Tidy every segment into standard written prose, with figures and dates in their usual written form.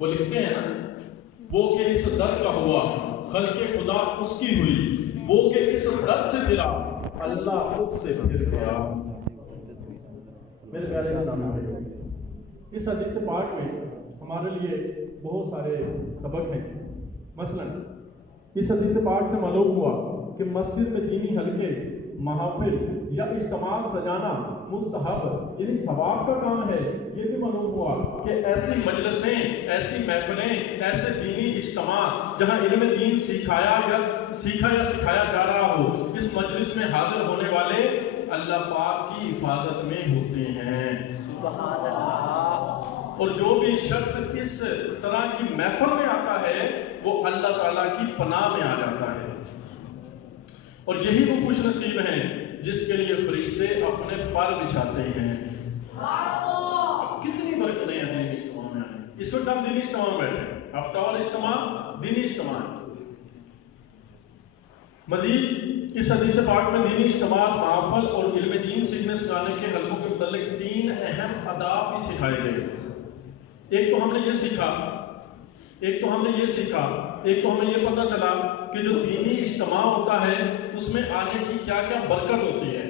وہ لکھتے ہیں نا، وہ کہ اس در کا ہوا خلق خدا اس کی ہوئی، وہ کہ اس در سے پھرا اللہ خود سے پھر گیا۔ میرے پیارے اسلام بھائیو، اس حدیث پاک میں ہمارے لیے بہت سارے سبق ہیں۔ مثلا اس حدیث پاک سے معلوم ہوا کہ مسجد میں دینی حلقے، محافل یا اجتماع سجانا مستحب یعنی ثواب کا کام ہے۔ یہ بھی معلوم ہوا کہ ایسی مجلسیں، ایسی محفلیں، ایسے دینی اجتماع جہاں علم دین سکھایا یا سکھایا جا رہا ہو، اس مجلس میں حاضر ہونے والے اللہ پاک کی حفاظت میں ہوتے ہیں۔ سبحان اللہ۔ اور جو بھی شخص اس طرح کی محفل میں آتا ہے وہ اللہ تعالیٰ کی پناہ میں آ جاتا ہے، اور یہی وہ خوش نصیب ہیں جس کے لیے فرشتے اپنے پر بچھاتے ہیں۔ اب کتنی برکتیں ہیں دینی اجتماع میں آنے۔ اس وقت ہم دینی اجتماع میں بیٹھے ہیں، ہفتہ وار اجتماع دینی اجتماع۔ مزید اس حدیث پاک میں دینی اجتماع، محافل اور علم دین سیکھنے سکھانے کے حلقوں کے متعلق 3 اہم آداب بھی سکھائے گئے۔ ایک تو ہمیں یہ پتہ چلا کہ جو دینی اجتماع ہوتا ہے اس میں آنے کی کیا کیا برکت ہوتی ہے۔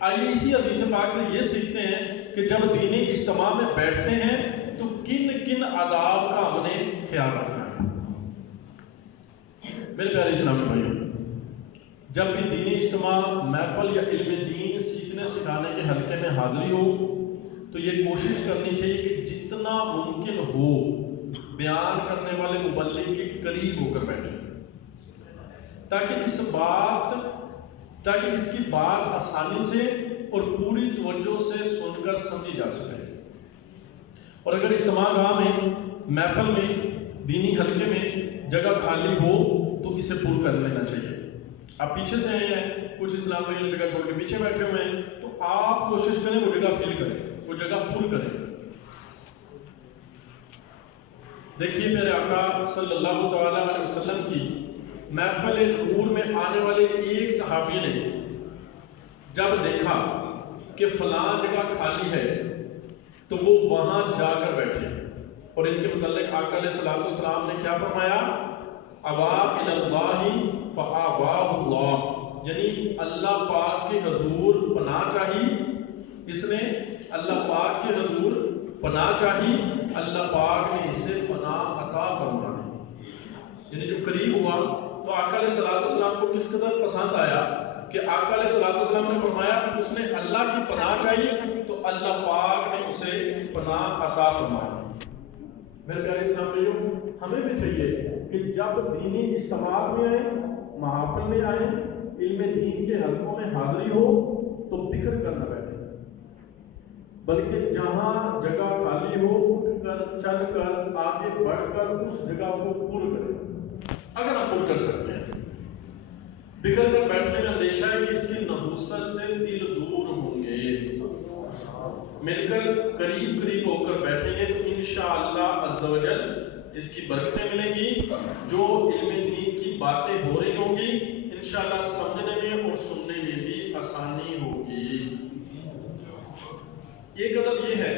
آئیے اسی حدیث پاک سے یہ سیکھتے ہیں کہ جب دینی اجتماع میں بیٹھتے ہیں تو کن کن آداب کا ہم نے خیال رکھنا ہے۔ میرے پیارے اسلامی بھائیوں، جب بھی دینی اجتماع، محفل یا علم دین سیکھنے سکھانے کے حلقے میں حاضری ہو تو یہ کوشش کرنی چاہیے کہ جتنا ممکن ہو بیان کرنے والے مبلغ کے قریب ہو کر بیٹھیں، تاکہ اس کی بات آسانی سے اور پوری توجہ سے سن کر سمجھی جا سکے۔ اور اگر اجتماع گاہ میں، محفل میں، دینی حلقے میں جگہ خالی ہو تو اسے پر کر لینا چاہیے۔ آپ پیچھے سے آئے ہیں، کچھ اسلام بھائی جگہ چھوڑ کے پیچھے بیٹھے ہوئے ہیں، تو آپ کوشش کریں وہ جگہ فل کریں، وہ جگہ پر کریں۔ دیکھیے میرے آقا صلی اللہ تعالیٰ علیہ وسلم کی محفل نور میں آنے والے ایک صحابی نے جب دیکھا کہ فلاں جگہ خالی ہے تو وہ وہاں جا کر بیٹھے، اور ان کے متعلق آقا علیہ السلام نے کیا فرمایا؟ ابا الی اللہ فآواہ اللہ، یعنی اللہ پاک کے حضور پناہ چاہی، اس نے اللہ پاک کے حضور پناہ چاہی، اللہ پاک نے اسے پناہ عطا فرما دی۔ یعنی جو قریب ہوا تو آقا علیہ السلام کو کس قدر پسند آیا کہ آقا علیہ السلام نے فرمایا کہ اس نے اللہ کی پناہ چاہیے تو اللہ پاک نے اسے پناہ عطا فرما دی۔ میرے پیارے اسلام بھائیوں، ہمیں بھی چاہیے کہ جب دینی اجتماع میں آئیں، محافل میں آئیں، علم دین کے حلقوں میں حاضری ہو تو بکھر کر نہ بیٹھیں، بلکہ جہاں جگہ خالی ہو اٹھ کر، چل کر، آگے بڑھ کر اس جگہ کو پر کریں، اگر ہم پر کر سکتے ہیں۔ بکھر کر بیٹھنے میں اندیشہ ہے کہ اس کی نحوست سے دل دور ہوں گے۔ مل کر قریب ہو کر بیٹھیں گے تو انشاءاللہ عز و جل اس کی برکتیں ملیں گی۔ جو علم دین کی باتیں ہو رہی ہوں گی انشاءاللہ سمجھنے میں اور سننے میں بھی آسانی ہوگی۔ ایک ادب یہ ہے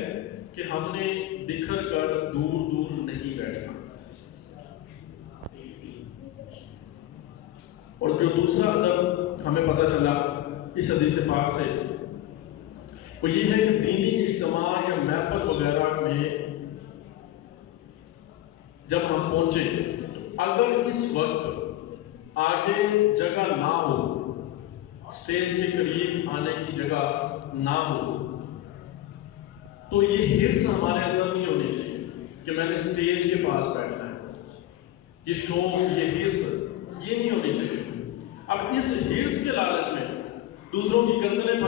کہ ہم نے بکھر کر دور نہیں بیٹھنا، اور جو دوسرا ادب ہمیں پتہ چلا اس حدیث پاک سے وہ یہ ہے کہ دینی اجتماع یا محفل وغیرہ میں جب ہم پہنچیں، اگر اس وقت آگے جگہ نہ ہو، اسٹیج کے قریب آنے کی جگہ نہ ہو، تو یہ حرص ہمارے اندر نہیں ہونی چاہیے کہ میں نے اسٹیج کے پاس بیٹھنا ہے، یہ شوق، یہ حرص، یہ نہیں ہونی چاہیے۔ اب اس حرص کے لالچ میں دوسروں کی گردنیں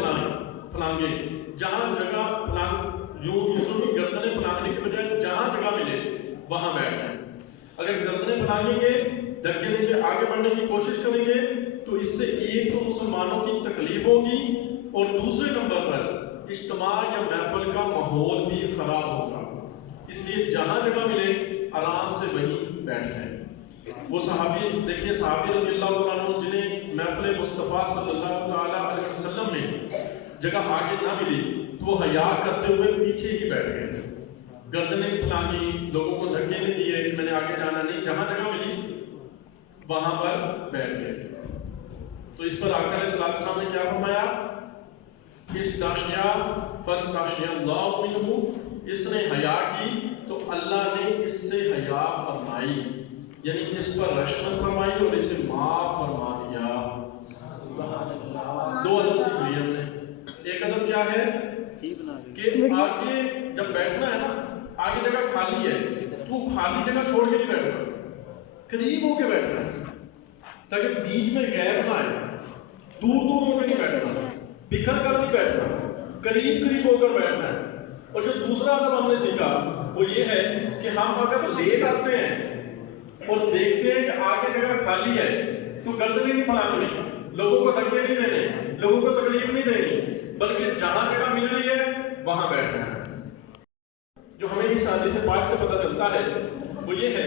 پھلانگے، جہاں جگہ دوسروں کی گردنیں پھلانگنے کے بجائے جہاں جگہ ملے وہاں بیٹھ جائیں۔ اگر گردنیں پھلانگیں گے، دھکے دے کے آگے بڑھنے کی کوشش کریں گے تو اس سے ایک تو مسلمانوں کی تکلیف ہوگی، اور دوسرے نمبر پر اجتماع یا محفل کا ماحول بھی خراب ہوگا۔ اس لیے جہاں جگہ ملے آرام سے وہیں بیٹھ جائیں۔ وہ صحابی دیکھیے، صحابی رضی اللہ تعالیٰ عنہ جنہیں محفل مصطفیٰ صلی اللہ تعالیٰ علیہ وسلم میں جگہ آگے نہ ملی تو وہ حیا کرتے ہوئے پیچھے ہی بیٹھ گئے، گردنیں پھیلانی، لوگوں کو دھکے نہیں دیے کہ میں نے آگے جانا نہیں، جہاں جگہ ملی وہاں پر بیٹھ گئے۔ تو اس پر آقا علیہ السلام نے کیا فرمایا؟ استحیا فاستحیا اللہ منہ، اس نے حیا کی تو اللہ نے اس سے حیا فرمائی، یعنی اس پر رحمت فرمائی اور اسے معاف فرما دیا۔ دو ادب سیکھ لیے ہم نے۔ ایک ادب کیا ہے کہ آگے جب بیٹھنا ہے نا، آگے جگہ خالی ہے تو خالی جگہ چھوڑ کے نہیں بیٹھنا، قریب ہو کے بیٹھنا ہے تاکہ بیچ میں گیپ نہ آئے، دور دور ہو کے نہیں بیٹھنا، بکھر کر نہیں بیٹھنا، قریب قریب ہو کر بیٹھنا ہے۔ اور جو دوسرا ادب ہم نے سیکھا وہ یہ ہے کہ ہم اگر لیٹ آتے ہیں اور دیکھتے ہیں کہ آگے جگہ خالی ہے تو گردنیں نہیں پھیلانی، لوگوں کو دھکے نہیں دینے، لوگوں کو تکلیف نہیں دینی، بلکہ جہاں جگہ مل رہی ہے وہاں بیٹھنا ہے۔ جو ہمیں اس حدیث پاک سے پتہ چلتا ہے وہ یہ ہے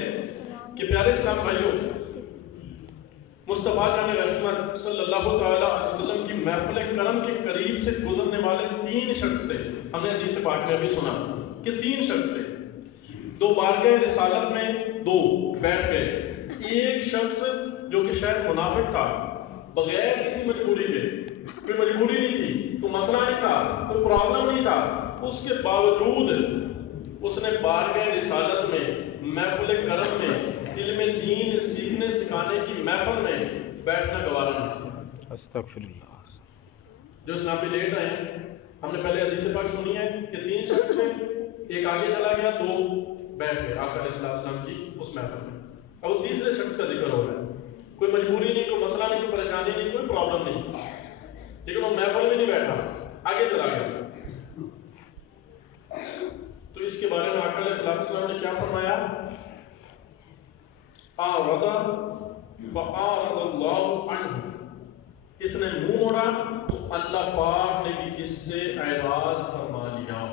کہ پیارے اسلام بھائیوں، مصطفیٰ جان رحمت صلی اللہ تعالیٰ علیہ وسلم کی محفل کرم کے قریب سے گزرنے والے 3 شخص تھے۔ ہم نے حدیث پاک میں ابھی سنا کہ 3 شخص تھے، 2 بارگاہ رسالت میں 2 بیٹھ گئے، ایک شخص جو کہ شاید منافق تھا، بغیر کسی مجبوری کے، کوئی مجبوری نہیں تھی، کوئی مسئلہ نہیں تھا، کوئی پرابلم نہیں تھا، اس کے باوجود اس نے بارگاہ رسالت میں، محفل کرم میں، علم دین سیکھنے سکھانے کی محفل میں بیٹھنا گوارا نہیں کیا۔ استغفر اللہ۔ جو اسلام پہ لیٹ آئے ہیں، ہم نے پہلے حدیث پاک سنی ہے کہ 3 شخص تھے، ایک آگے چلا گیا، 2 بیٹھ گئے آقا علیہ السلام کی اس محفل میں۔ اب وہ تیسرے شخص کا ذکر ہو رہا ہے، کوئی مجبوری نہیں، کوئی مسئلہ نہیں، کوئی پریشانی نہیں، کوئی پرابلم نہیں، لیکن وہ محفل میں نہیں بیٹھا، آگے چلا گیا۔ تو اس کے بارے میں آقا علیہ السلام نے کیا فرمایا؟ اعرض فاعرض اللہ عنہ، اس نے منہ موڑا تو اللہ پاک نے بھی اس سے اعراض فرما لیا۔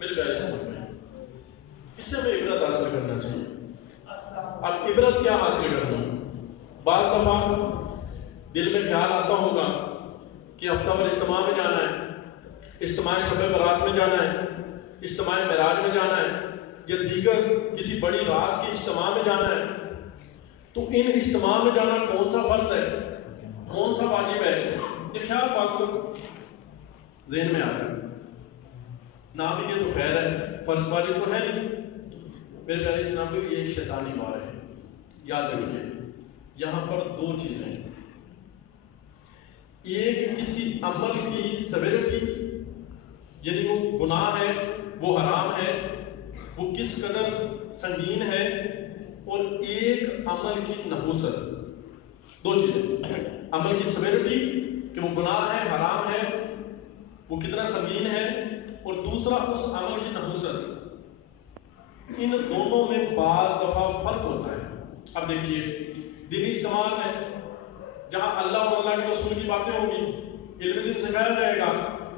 میرے پیارے اسلام بھائی، اس سے ہمیں عبرت حاصل کرنا چاہیے۔ اب عبرت کیا حاصل کرنا؟ بعض دفعہ دل میں خیال آتا ہوگا کہ ہفتہ بھر اجتماع میں جانا ہے، اجتماع شب برات میں جانا ہے، اجتماع معراج میں جانا ہے، یا دیگر کسی بڑی رات کی اجتماع میں جانا ہے، تو ان اجتماع میں جانا کون سا فرض ہے، کون سا واجب ہے، یہ خیال بات کو ذہن میں آ رہا ہے۔ نام یہ تو خیر ہے، فرض واجب تو ہے نہیں۔ میرے پیارے اسلام کو یہ ایک شیطانی بار ہے، یاد رکھیے یہاں پر 2 چیزیں ہیں، ایک کسی عمل کی سیویرٹی، یعنی وہ گناہ ہے، وہ حرام ہے، وہ کس قدر سنگین ہے، اور ایک عمل کی نحوست۔ 2 چیزیں، عمل کی سیویرٹی کہ وہ گناہ ہے، حرام ہے، وہ کتنا سنگین ہے، اور دوسرا اس عمل کی نحوست۔ ان دونوں میں بعض دفعہ فرق ہوتا ہے۔ اب دیکھیے دینی اجتماع میں جہاں اللہ اور اللہ کے رسول کی باتیں ہوگی، علم دین سکھایا جائے گا،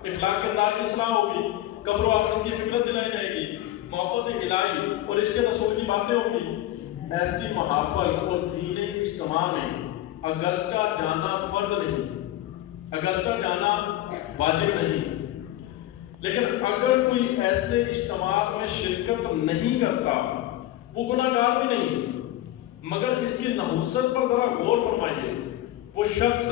اخلاق کردار کی اصلاح ہوگی، قبر و آخرت کی فکرت دلائی جائے گی، محبت الہی اور عشق رسول کی باتیں ہوگی، ایسی محافل اور دینی اجتماع میں اگرچہ جانا فرض نہیں، اگرچہ جانا واجب نہیں، لیکن اگر کوئی ایسے اجتماع میں شرکت نہیں کرتا، وہ گناہ گار بھی نہیں، مگر اس کی نحوست پر ذرا غور فرمائیے۔ وہ شخص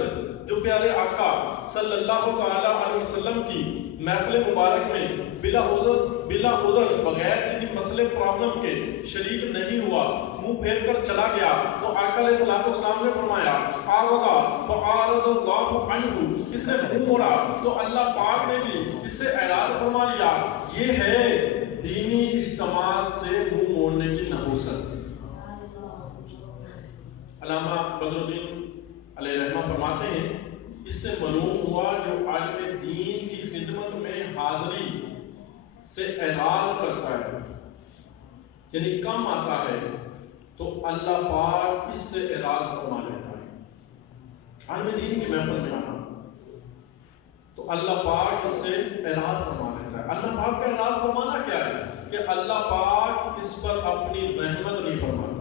جو پیارے آقا صلی اللہ تعالیٰ علیہ وسلم کی محفل مبارک میں بلا عذر بغیر کسی مسئلے پرابلم کے شریک نہیں ہوا، منہ پھیر کر چلا گیا، تو آقا علیہ السلام نے فرمایا اعرض فاعرض اللہ عنہ، اس نے منہ موڑا تو اللہ پاک نے بھی اس سے اعراض فرما لیا۔ یہ ہے دینی اجتماع سے منہ موڑنے کی نحوست۔ علامہ بدر الدین علیہ رحمہ فرماتے ہیں اس سے معلوم ہوا جو عالم دین کی خدمت میں حاضری سے اعراض کرتا ہے، یعنی کم آتا ہے، تو اللہ پاک اس سے اعراض فرما لیتا ہے۔ عالم دین کی محفل میں آنا تو اللہ پاک اس سے اعراض فرما لیتا ہے۔ اللہ پاک کا اعراض فرمانا کیا ہے؟ کہ اللہ پاک اس پر اپنی رحمت نہیں فرماتا،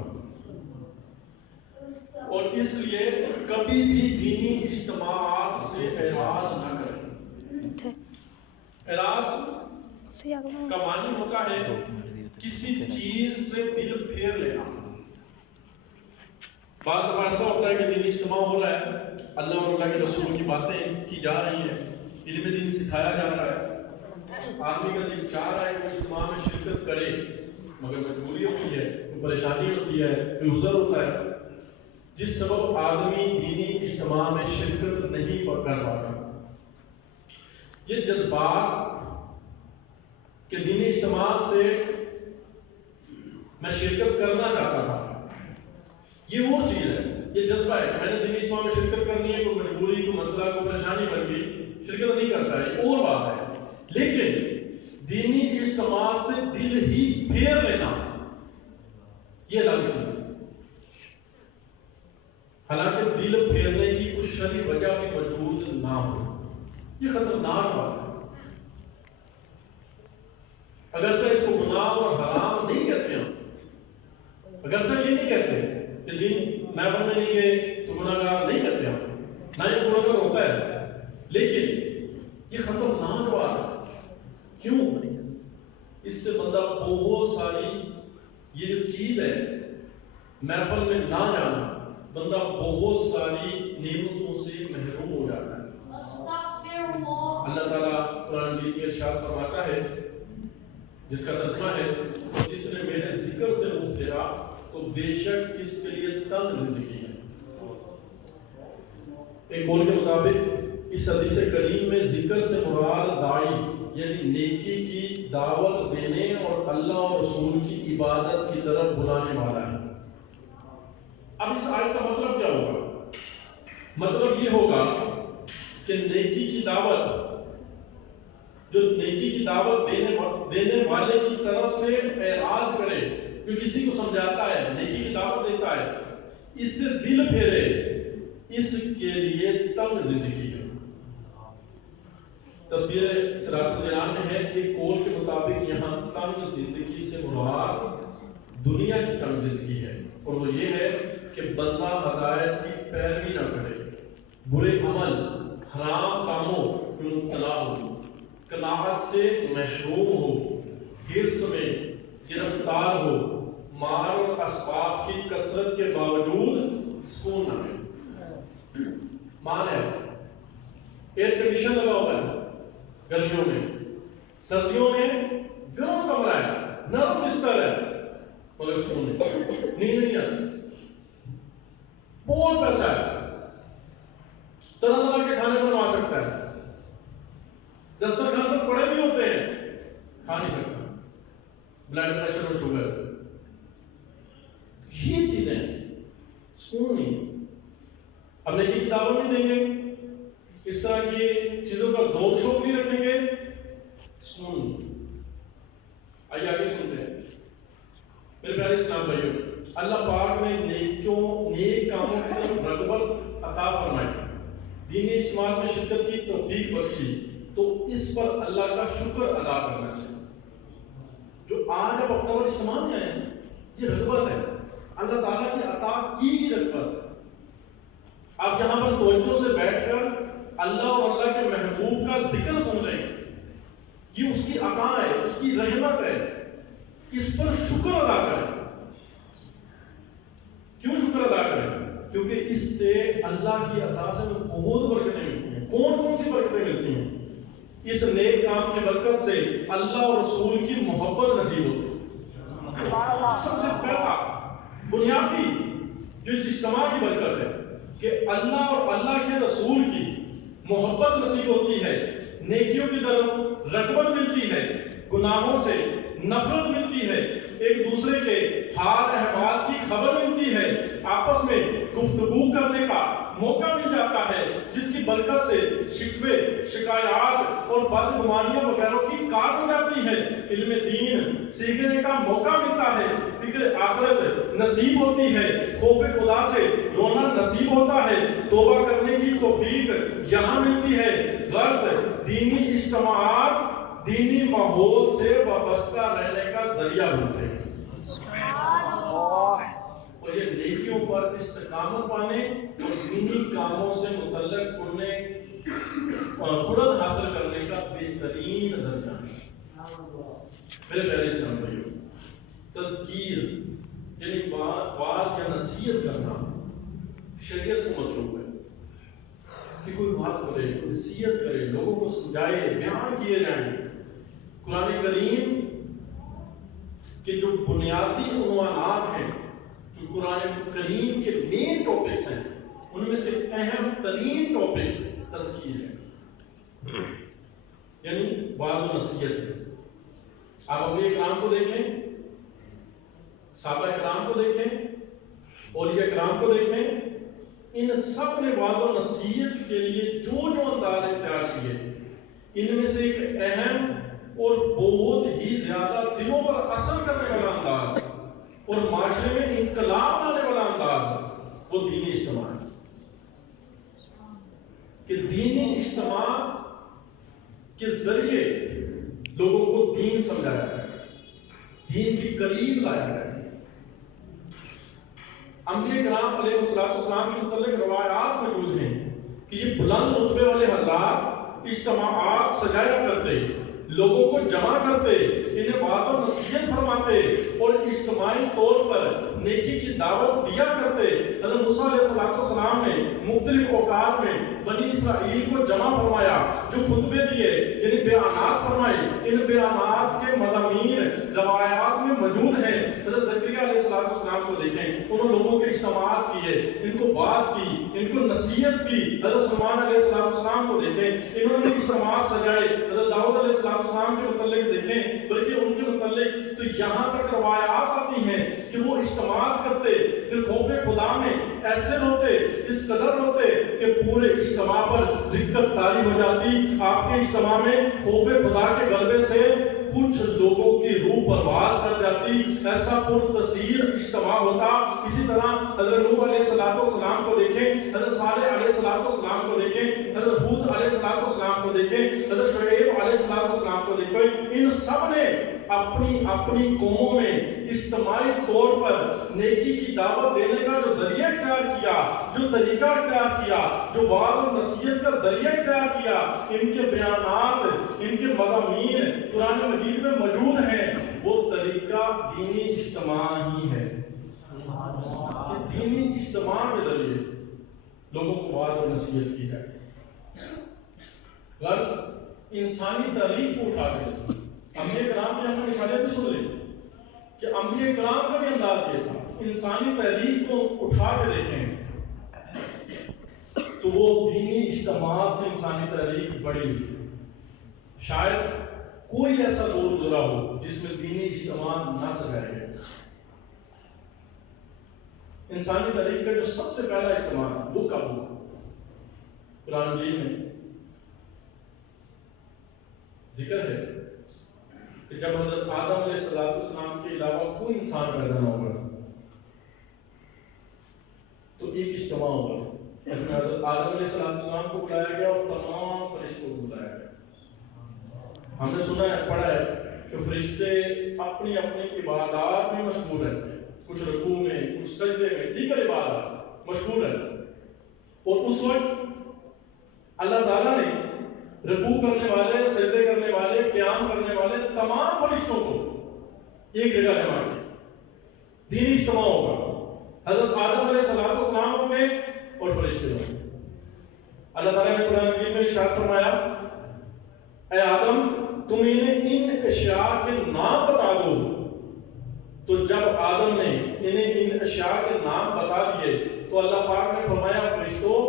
اور اس لیے کبھی بھی دینی اجتماعات سے اعراض نہ کریں۔ اعراض کا معنی ہوتا ہے کسی چیز سے دل پھیر لینا. بعض دفعہ ایسا ہوتا ہے کہ دینی اجتماع ہو رہا ہے, اللہ اور اللہ کے رسول کی باتیں کی جا رہی ہیں, علم دین سکھایا جا رہا ہے, آدمی کا دل چاہ رہا ہے کہ اجتماع میں شرکت کرے, مگر مجبوری ہوتی ہے, کوئی پریشانی ہوتی ہے, کوئی عذر ہوتا ہے, جس سبب آدمی دینی اجتماع میں شرکت نہیں کر پاتا. یہ جذبات کہ دینی اجتماع سے میں شرکت کرنا چاہتا تھا, یہ وہ چیز ہے, یہ جذبہ ہے کہ میں نے دینی اجتماع میں شرکت کرنی ہے, کوئی مجبوری, کوئی مسئلہ, کوئی پریشانی بن گئی, شرکت نہیں کرتا ہے, یہ اور بات ہے. لیکن دینی اجتماع سے دل ہی پھیر لینا یہ الگ چیز ہے. حالانکہ دل پھیرنے کی کچھ شرعی وجہ بھی موجود نہ ہو, یہ خطرناک بات ہے. اگرچہ اس کو گناہ اور حرام نہیں کہتے ہیں, اگرچہ یہ نہیں کہتے کہ دین محفل میں نہیں گئے تو گناہ گار نہیں کہتے ہم, نہ یہ گناہ گار ہوتا ہے, لیکن یہ خطرناک بات ہے. کیوں؟ اس سے بندہ بہت ساری, یہ جو چیز ہے محفل میں نہ جانا, بندہ بہت ساری نعمتوں سے محروم ہو جاتا ہے. اللہ تعالیٰ قرآن مجید میں ارشاد فرماتا ہے, جس کا ترجمہ ہے, اس نے میرے ذکر سے منہ پھیرا تو بے شک اس کے لیے تنگ زندگی ہے. ایک قول کے مطابق اس حدیث کریم میں ذکر سے مراد داعی یعنی نیکی کی دعوت دینے اور اللہ اور رسول کی عبادت کی طرف بلانے والا ہے. اب اس آیت کا مطلب کیا ہوگا؟ مطلب یہ ہوگا کہ نیکی کی دعوت, جو نیکی کی دعوت دینے والے کی طرف سے اعراض کرے, جو کسی کو سمجھاتا ہے, نیکی کی دعوت دیتا ہے, اس سے دل پھیرے, اس کے لیے تنگ زندگی ہے. تفسیر سراج الجنان میں ہے, ایک قول کے مطابق یہاں تنگ زندگی سے مراد دنیا کی تنگ زندگی ہے, اور وہ یہ ہے کہ بندہ ہدایت کی پیروی نہ کرے, برے عمل, حرام کاموں میں مبتلا ہو, قناعت سے محروم ہو, حرص میں گرفتار ہو, مال اور اسباب کی کثرت کے باوجود سکون نہ ملے. مال ہے, ایئر کنڈیشن لگا ہوا ہے گرمیوں میں, سردیوں میں گرم کمرہ ہے, نرم بستر ہے, مگر سکون نہیں, نیند نہیں آتی, بہت پیسہ ہے, طرح طرح کے کھانے بنوا سکتا ہے, دسترخوان پر پڑے بھی ہوتے ہیں, کھا نہیں سکتا, بلڈ پریشر اور شوگر, یہ چیزیں سکون نہیں. اب نیکی کی دعوت نہیں دیں گے, اس طرح کی چیزوں کا ذوق شوق نہیں رکھیں گے, سکون نہیں. آئیے آگے سنتے ہیں. میرے پیارے اسلام بھائیوں, اللہ پاک نے نیک کاموں کی طرف رغبت عطا فرمائی, دینی اجتماع میں شرکت کی توفیق بخشی, تو اس پر اللہ کا شکر ادا کرنا چاہیے. جو آج اب اختبار اجتماع میں آئے ہیں, یہ رغبت ہے, اللہ تعالیٰ کی عطا کی گئی رغبت. آپ یہاں پر توجہ سے بیٹھ کر اللہ اور اللہ کے محبوب کا ذکر سن رہے ہیں, یہ اس کی عطا ہے, اس کی رحمت ہے, اس پر شکر ادا کریں. کیوں شکر ادا کریں؟ کیونکہ اس سے اللہ کی عطا سے بہت برکتیں ملتی ہیں. کون سی برکتیں ملتی ہیں؟ اس نیک کام کی برکت سے اللہ اور رسول کی محبت نصیب ہوتی ہے. سب سے پہلا بنیادی جو اس اجتماع کی برکت ہے کہ اللہ اور اللہ کے رسول کی محبت نصیب ہوتی ہے, نیکیوں کی طرف رغبت ملتی ہے, گناہوں سے نفرت ملتی ہے, ایک دوسرے کے حال احوال کی خبر ملتی ہے, آپس میں گفتگو کرنے کا موقع مل جاتا ہے, جس کی برکت سے شکوے, شکایات اور بدگمانیاں وغیرہ کی کاٹ ہو جاتی ہے, علم دین سیکھنے کا موقع ملتا ہے, فکر آخرت نصیب ہوتی ہے, خوف خدا سے رونا نصیب ہوتا ہے, توبہ کرنے کی توفیق یہاں ملتی ہے. غرض دینی اجتماعات دینی ماحول سے وابستہ رہنے کا ذریعہ بنتے ہیں, اور یہ نیکیوں پر استقامت پانے اور دینی کاموں سے متعلق قربت حاصل کرنے کا بہترین ذریعہ ہے. میرے پیارے اسلام بھائیو، تذکیر یعنی بات یا نصیحت کرنا شریعت کو مطلوب ہے کہ کوئی بات کرے، کوئی نصیحت کرے، لوگوں کو سمجھائے، بیان کیے جائیں۔ قرآن کریم کے جو بنیادی عنوانات ہیں، جو قرآن کریم کے مین ٹاپکس ہیں، ان میں سے اہم ترین ٹاپک تذکیر ہے، یعنی بات و نصیحت ہے۔ آپ انبیاء کرام کو دیکھیں، صحابہ کرام کو دیکھیں، اولیاء کرام کو دیکھیں، ان سب نے بات و نصیحت کے لیے جو انداز اختیار کیے، ان میں سے ایک اہم اور بہت ہی زیادہ دلوں پر اثر کرنے والا انداز اور معاشرے میں انقلاب لانے والا انداز وہ دینی اجتماع ہے۔ کہ دینی اجتماع کے ذریعے لوگوں کو دین سمجھایا جائے، دین کے قریب لایا جائے۔ انبیاء کرام علیہ السلام کے متعلق روایات موجود ہیں کہ یہ بلند رتبے والے حضرات اجتماعات سجایا کرتے، لوگوں کو جمع کرتے، انہیں بات و نصیحت فرماتے اور اجتماعی طور پر نیکی کی دعوت دیا کرتے۔ حضرت موسیٰ علیہ السلام نے مختلف اوقات میں بنی اسرائیل کو جمع فرمایا، جو خطبے دیے، یعنی بیانات فرمائے۔ ان بیانات کے مضامین روایات میں موجود ہیں۔ حضرت زکریا علیہ السلام کو دیکھیں، انہوں لوگوں کے اجتماعات کیے، ان کو بات کی، ان کو نصیحت کی۔ حضرت سلیمان علیہ السلام کو دیکھیں، انہوں نے اجتماعات سجائے۔ حضرت داؤد علیہ السلام کے متعلق دیکھیں، بلکہ ان کے متعلق تو یہاں تک روایات آتی ہیں کہ وہ اجتماعات کرتے، پھر خوف خدا میں ایسے روتے، اس قدر روتے کہ پورے اجتماع پر دقت طاری ہو جاتی۔ آپ کے اجتماع میں خوف خدا کے غلبے سے کچھ لوگوں کی روح پرواز کر جاتی، ایسا پرتاثیر اجتماع ہوتا۔ اسی طرح حضرت نوح علیہ السلام کو دیکھیں، حضرت صالح علیہ السلام کو دیکھیں، حضرت ہود علیہ السلام کو دیکھیں، حضرت شعیب علیہ السلام کو دیکھیں۔ ان سب نے اپنی اپنی قوموں میں اجتماعی طور پر نیکی کی دعوت دینے کا جو ذریعہ اختیار کیا، جو طریقہ اختیار کیا، جو وعظ و نصیحت کا ذریعہ اختیار کیا، ان کے بیانات، ان کے مضامین قرآن مجید میں موجود ہیں۔ وہ طریقہ دینی اجتماع ہی ہے کہ دینی اجتماع کے ذریعے لوگوں کو وعظ و نصیحت کی جائے۔ غرض انسانی تاریخ کو اٹھا کے انبیاء کرام کی ہم نے مثالیں بھی سن لی کہ انبیاء کرام کا بھی انداز یہ تھا، انسانی تاریخ کو اٹھا کے دیکھیں تو وہ دینی اجتماعات سے انسانی تاریخ بڑی ہوئی۔ شاید کوئی ایسا دور گزرا ہو جس میں دینی اجتماع نہ سجائے گئے۔ انسانی تاریخ کا جو سب سے پہلا اجتماع وہ کب ہوا؟ قرآن مجید میں ذکر ہے کہ جب حضرت آدم علیہ السلام کے علاوہ کوئی انسان پیدا نہ ہوگا تو ایک اجتماع ہوگا جس میں حضرت آدم علیہ السلام کو بلایا گیا اور تمام فرشتوں کو بلایا گیا۔ ہم نے سنا ہے، پڑھا ہے کہ فرشتے اپنی اپنی عبادات میں مشغول رہتے ہیں، کچھ رکوع میں، کچھ سجدے میں، دیگر عبادات مشغول رہتے ہیں۔ اور اس وقت اللہ تعالیٰ نے رکوع کرنے والے، سجدے کرنے والے، قیام کرنے والے تمام فرشتوں کو ایک جگہ جمع کیا۔ دینی اجتماع ہوگا، حضرت آدم علیہ السلام ہوں گے اور فرشتے ہوں گے۔ اللہ تعالیٰ نے قرآن مجید میں ارشاد فرمایا، اے آدم تم انہیں ان اشیاء کے نام بتا دو۔ تو جب آدم نے انہیں ان اشیاء کے نام بتا دیے تو اللہ پاک نے فرمایا، فرشتوں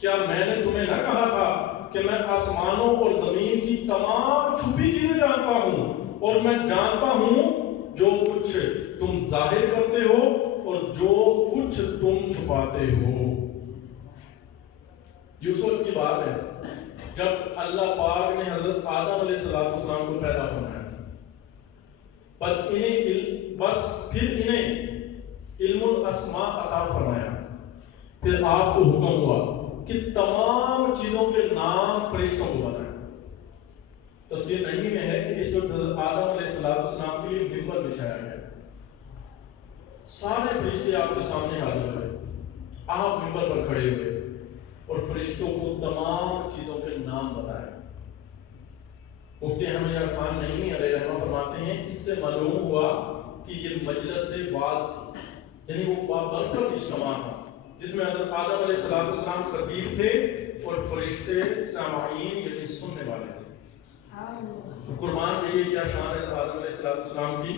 کیا میں نے تمہیں نہ کہا تھا کہ میں آسمانوں اور زمین کی تمام چھپی چیزیں جانتا ہوں، اور میں جانتا ہوں جو کچھ تم ظاہر کرتے ہو اور جو کچھ تم چھپاتے ہو۔ یوسف کی بات ہے جب اللہ پاک نے حضرت آدم علیہ السلام کو پیدا فرمایا، پھر انہیں علم الاسماء عطا فرمایا۔ پھر آپ کو حکم ہوا کہ تمام چیزوں کے نام فرشتوں کو بتائیں۔ تفسیر نعیمی میں ہے کہ اس وقت حضرت آدم علیہ السلام کے لیے ممبر بچھایا گیا، سارے فرشتے آپ کے سامنے حاضر ہوئے، آپ ممبر پر کھڑے ہوئے، اور فرشتوں کو تمام چیزوں کے نام بتائے۔ مفتی احمد یار خان نعیمی علیہ رحمہ فرماتے ہیں اس سے معلوم ہوا کہ یہ مجلس واعظ تھی، یعنی وہ بابرکت اجتماع تھا جس میں حضرت آدم علیہ السلام خطیب تھے اور فرشتے سامعین یعنی سننے والے تھے۔ قربان کے یہ کیا شان ہے آدم علیہ السلام کی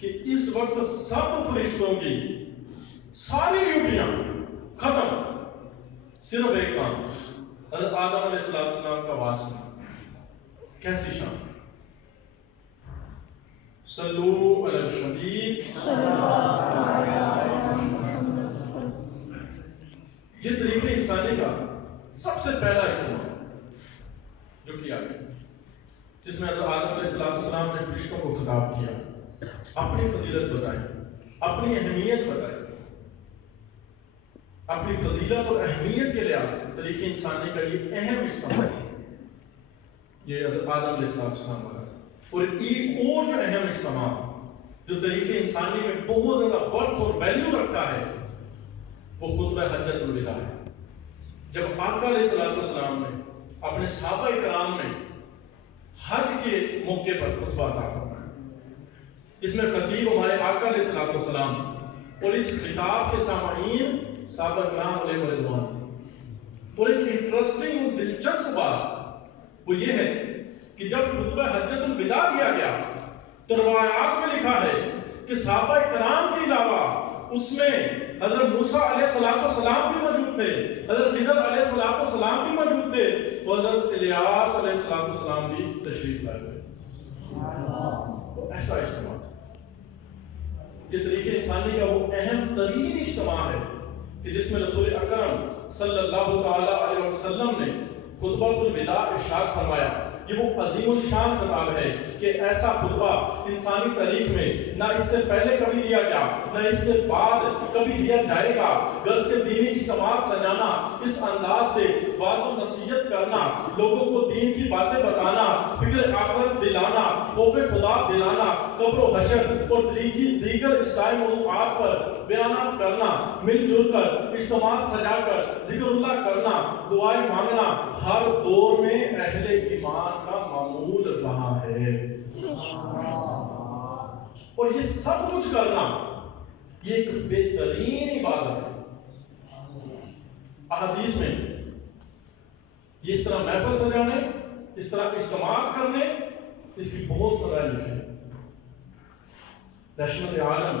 کہ اس وقت سب فرشتوں کی ساری ڈیوٹیاں ختم، صرف ایک کام، حضرت آدم علیہ السلام کا واسطہ۔ کیسی شان! صلو علی الحبیب۔ یہ طریقہ انسانی کا سب سے پہلا اجتماع جو کیا گیا، جس میں حضرت آدم علیہ السلام نے فرشتوں کو خطاب کیا، اپنی فضیلت بتائی، اپنی اہمیت بتائی، اپنی فضیلت اور اہمیت کے لحاظ سے تاریخ انسانی کا یہ اہم اجتماع ہے، یہ حضرت آدم علیہ السلام والا۔ اور ایک اور جو اہم اجتماع جو تاریخ انسانی میں بہت زیادہ ورتھ اور ویلیو رکھتا ہے وہ خطبہ حجۃ الوداع ہے، جب آقا علیہ السلام نے اپنے صحابہ کرام میں حج کے موقع پر خطبہ عطا فرمایا۔ اس میں خطیب ہمارے آقا علیہ السلام اور اس خطاب کے سامعین صحابہ کرام علیہ رضوان۔ اور ایک انٹرسٹنگ اور دلچسپ بات وہ یہ ہے کہ جب خطبہ حجۃ الوداع دیا گیا تو روایات میں لکھا ہے کہ صحابہ کرام کے علاوہ اس میں حضرت موسیٰ علیہ السلام بھی موجود تھے، حضرت خضر علیہ السلام بھی موجود تھے، اور حضرت الیاس علیہ السلام بھی تشریف لائے ہوئے۔ تو ایسا اجتماع یہ طریقہ انسانی کا وہ اہم ترین اجتماع ہے کہ جس میں رسول اکرم صلی اللہ تعالی علیہ وسلم نے خطبہ الوداع ارشاد فرمایا۔ یہ وہ عظیم الشان خطاب ہے کہ ایسا خطبہ انسانی تاریخ میں نہ اس سے پہلے کبھی دیا گیا نہ اس سے بعد کبھی دیا جائے گا۔ غرض کے دینی اجتماع سجانا، اس انداز سے بات و نصیحت کرنا، لوگوں کو دین کی باتیں بتانا، فکر آخرت دلانا، خوف خدا دلانا، قبر و حشر اور دیگر اسلامی موضوعات پر بیانات کرنا، مل جل کر اجتماع سجا کر ذکر اللہ کرنا، دعائیں مانگنا ہر دور میں اہل ایمان کا معمول رہا ہے۔ اور یہ سب کچھ کرنا یہ ایک بہترین عبادت ہے۔ احادیث میں اس طرح محفل سجانے، اس طرح اجتماع کرنے، اس کی بہت فضائل لکھی ہے۔ رحمت عالم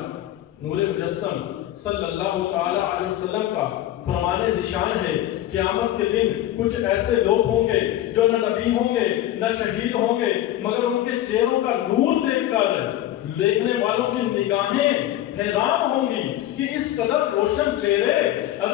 نور مجسم صلی اللہ تعالی علیہ وسلم کا فرمان نشان ہے قیامت کے دن کچھ ایسے لوگ ہوں گے جو نہ نبی ہوں گے نہ شہید ہوں گے، مگر ان کے چہروں کا نور دیکھ کر دیکھنے والوں کی نگاہیں حیران ہوں گی کہ اس قدر روشن چہرے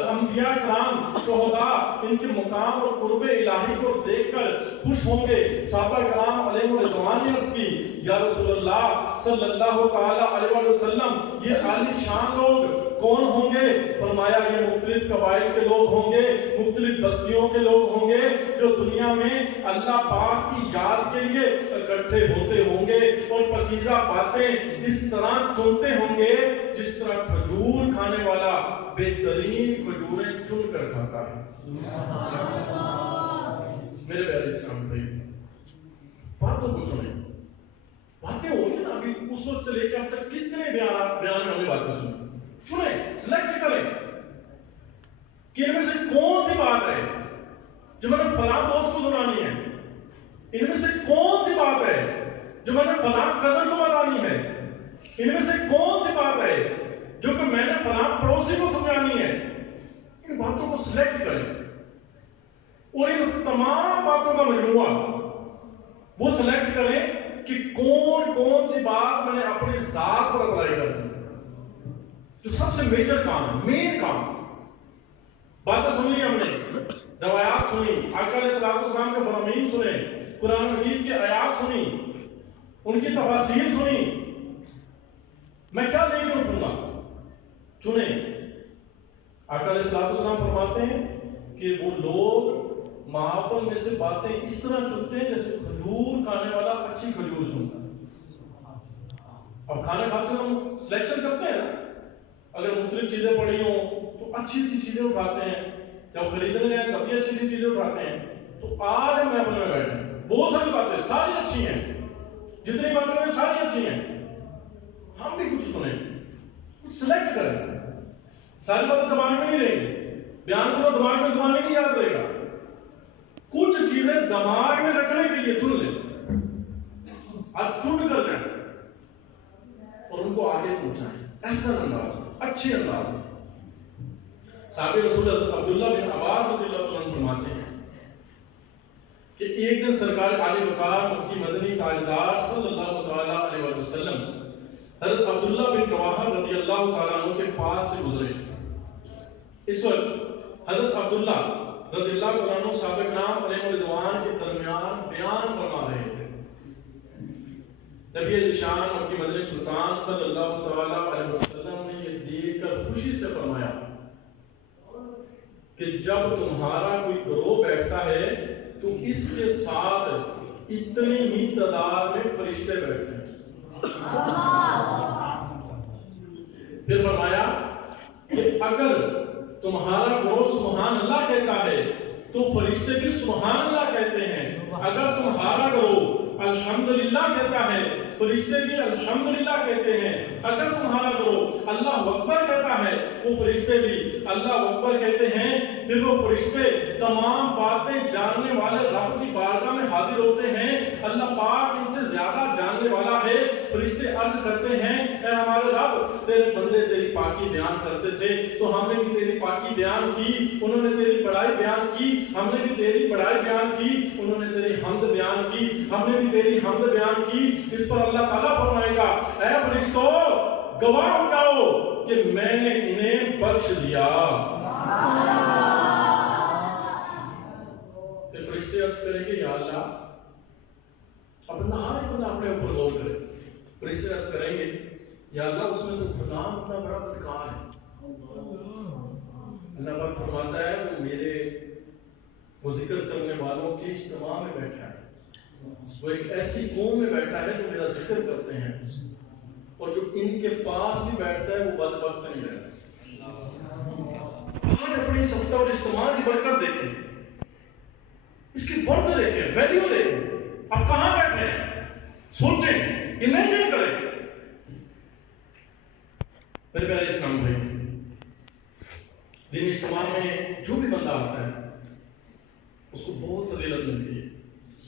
انبیاء کرام شہداء ان کے مقام اور قرب الہی کو دیکھ کر خوش ہوں گے۔ صحابہ کرام علیہ رضوان نے عرض کی یا رسول اللہ صلی اللہ تعالی علیہ وسلم یہ عالی شان لوگ کون ہوں گے؟ فرمایا یہ مختلف قبائل کے لوگ ہوں گے، مختلف بستیوں کے لوگ ہوں گے جو دنیا میں اللہ پاک کی یاد کے لیے اکٹھے ہوتے ہوں گے اور پاکیزہ باتیں اس طرح چنتے ہوں گے جس طرح کھجور کھانے والا بہترین کھجوریں چن کر کھاتا ہے۔ میرے پیارے اسلام بھائی، باتوں کو چنیں، باتیں ہوں گی نا، ابھی اس وقت سے لے کے اب تک کتنے بیان میں ہم نے باتیں سنی، چنیں، سلیکٹ کریں کہ ان میں سے کون سی بات ہے جو میں نے فلاں دوست کو سنانی ہے، ان میں سے کون سی بات ہے جو میں نے فلاں کزن کو بتانی ہے، ان میں سے کون سی بات ہے جو کہ میں نے فلاں پڑوسی کو سمجھانی ہے۔ ان باتوں کو سلیکٹ کریں اور ان تمام باتوں کا مجموعہ وہ سلیکٹ کریں کہ کون کون سی بات میں نے اپنی ذات پر اپلائی کرنی ہے، جو سب سے میجر کام ہے، مین کام۔ باتیں سن لی ہم نے، روایات سنی، آقا علیہ السلام کے فرامین سنے، قرآن مجید کی آیات سنی، ان کی تفاسیر سنی، میں کیا لے کے اٹھوں گا؟ چنیں۔ آقا علیہ السلام فرماتے ہیں کہ وہ لوگ محافل میں سے باتیں اس طرح چنتے ہیں جیسے کھجور کھانے والا اچھی کھجور چنتا ہے۔ اب کھانا کھاتے ہیں ہم سلیکشن کرتے ہیں نا، اگر مختلف چیزیں پڑی ہوں تو اچھی اچھی چیزیں اٹھاتے ہیں، جب خریدنے گئے تب بھی اچھی اچھی چیزیں اٹھاتے ہیں۔ تو آج ہم محفل میں بیٹھے بہت ساری باتیں ساری اچھی ہیں، جتنی باتیں ہیں ساری اچھی ہیں، ہم بھی کچھ سنیں، کچھ سلیکٹ کریں. ساری باتیں دماغ میں نہیں رہیں گی، بیان کرو دماغ میں زبان میں نہیں یاد رہے گا. کچھ چیزیں دماغ میں رکھنے کے لیے چن لیں، آپ چن کر جائیں اور ان کو آگے پہنچائیں. ایسا انداز، اچھے انداز. صحابی رسول عبداللہ بن عباس رضی اللہ عنہ فرماتے ہیں کہ ایک دن سرکار عالی وقار مکی مدنی تاجدار صلی اللہ تعالی علیہ وسلم حضرت عبداللہ بن رواحہ رضی اللہ تعالیٰ عنہ کے پاس سے گزرے. اس وقت حضرت عبداللہ رضی اللہ تعالیٰ عنہ صحابہ کرام علیہ رضوان کے درمیان بیان فرما رہے تھے. نبی ذیشان مکی مدنی سلطان صلی اللہ تعالیٰ علیہ وسلم نے یہ دیکھ کر خوشی سے فرمایا کہ جب تمہارا کوئی گروہ بیٹھتا ہے تو اس کے ساتھ اتنی ہی تعداد میں فرشتے بیٹھتے ہیں. پھر فرمایا کہ اگر تمہارا گروہ سبحان اللہ کہتا ہے تو فرشتے بھی سبحان اللہ کہتے ہیں. اگر تمہارا گروہ الحمدللہ کہتا ہے فرشتے بھی الحمدللہ کہتے ہیں. اگر تمہارا گروہ اللہ اکبر کہتا ہے وہ فرشتے بھی اللہ اکبر کہتے ہیں. پھر وہ فرشتے تمام باتیں جاننے والے رب کی بارگاہ میں حاضر ہوتے ہیں. اللہ پاک ان سے زیادہ جاننے والا ہے. فرشتے عرض کرتے ہیں اے ہمارے رب تیرے بندے تیری پاکی بیان کرتے تھے تو ہم نے بھی تیری پاکی بیان کی، انہوں نے تیری بڑائی بیان کی، ہم نے بھی تیری بڑائی بیان کی، انہوں نے تیری حمد بیان کی، ہم نے بھی تیری حمد بیان کی. اس پر اللہ تعالیٰ فرمائے گا اے فرشتو گواہ ہو جاؤ کہ میں نے انہیں بخش دیا. پھر فرشتے عرض کریں گے یا اللہ اب ہر بندہ اپنے اوپر غور کرے. فرشتے عرض کریں گے یا اللہ اس میں تو فلاں اتنا بڑا بدکار ہے. اللہ پاک فرماتا ہے وہ میرے وہ ذکر کرنے والوں کے اجتماع میں بیٹھا ہے، وہ ایک ایسی قوم میں بیٹھا ہے جو میرا ذکر کرتے ہیں اور جو ان کے پاس بھی بیٹھتا ہے وہ بدبخت نہیں رہتا. آج اپنی اس ہفتہ اور اجتماع کی برکت دیکھیں، اس کی برکت دیکھیں، ویلیو دیکھیں. آپ کہاں بیٹھے ہیں سوچیں، امیجن کریں. میرے پیارے اسلام بھائی، دین اجتماع میں جو بھی بندہ آتا ہے اس کو بہت فضیلت ملتی ہے.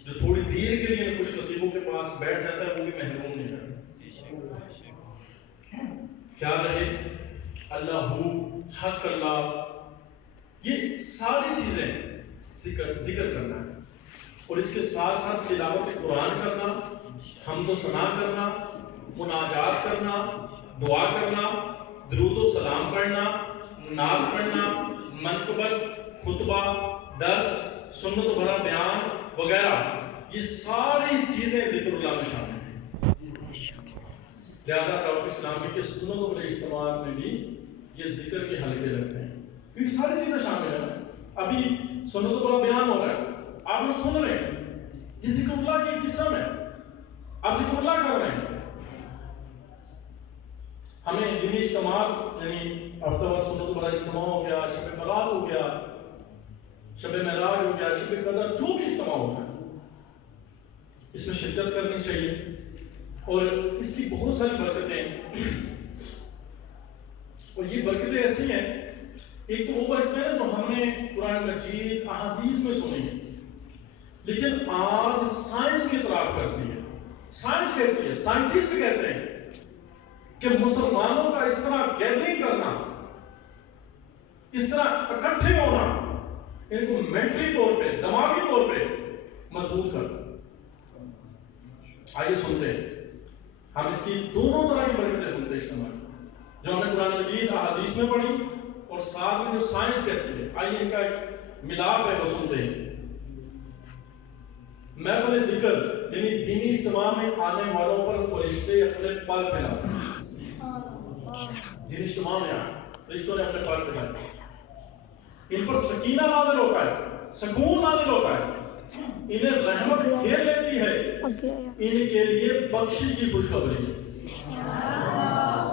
جو تھوڑی دیر کے لیے خوش نصیبوں کے پاس بیٹھ جاتا ہے وہ بھی محروم نہیں رہتا. خیال رہے اللہ حق اللہ، یہ ساری چیزیں ذکر کرنا ہے اور اس کے ساتھ ساتھ تلاوت قرآن کرنا، حمد و ثنا کرنا، مناجات کرنا، دعا کرنا، درود و سلام پڑھنا، نعت پڑھنا، منقبت، خطبہ، درس، سنت بھرا بیان وغیرہ، یہ ساری چیزیں ذکر اللہ میں شامل ہیں. لہذا دعوت اسلامی کے سنتوں بھرے اجتماعات میں بھی یہ ذکر کے حلقے لگتے ہیں کیونکہ ساری چیزیں شامل ہیں. ابھی سنت بھرا بیان ہو رہا ہے، آپ لوگ سن رہے ہیں، یہ ذکر اللہ کی قسم ہے، آپ ذکر اللہ کر رہے ہیں. ہمیں دینی اجتماعات یعنی ہفتہ وار سنت بھرا اجتماع ہو گیا، شب برات ہو گیا، شب معراج ہو گیا، شب قدر، جو بھی اجتماع ہوگا اس میں شرکت کرنی چاہیے. اور اس کی بہت ساری برکتیں، اور یہ برکتیں ایسی ہیں، ایک تو وہ برکتیں ہیں جو ہم نے قرآن مجید احادیث میں سنی ہیں لیکن آج سائنس کی اطراف کرتی ہے. سائنس کہتی ہے، سائنٹسٹ کہتے ہیں کہ مسلمانوں کا اس طرح گیدرنگ کرنا، اس طرح اکٹھے ہونا ان کو مینٹلی طور پہ، دماغی طور پہ مضبوط کرنا. آئیے سنتے ہیں ہم اس کی دونوں طرح کی برکتیں سنتے ہیں جو ہم نے قرآن مجید احادیث میں پڑھی اور ساتھ میں جو سائنس کہتی ہے. آئیے ان کا ایک ملاپ ہے وہ سنتے ہیں. محفل ذکر یعنی دینی اجتماع میں آنے والوں پر فرشتے اپنے پر پھیلاتے ہیں. دینی اجتماع میں آئے فرشتوں نے اپنے پر پھیلاتے ہیں. ان پر سکینہ نازل ہوتا ہے، سکون نازل ہوتا ہے، انہیں رحمت گھیر لیتی ہے، ان کے لیے بخشش کی خوشخبری ہے.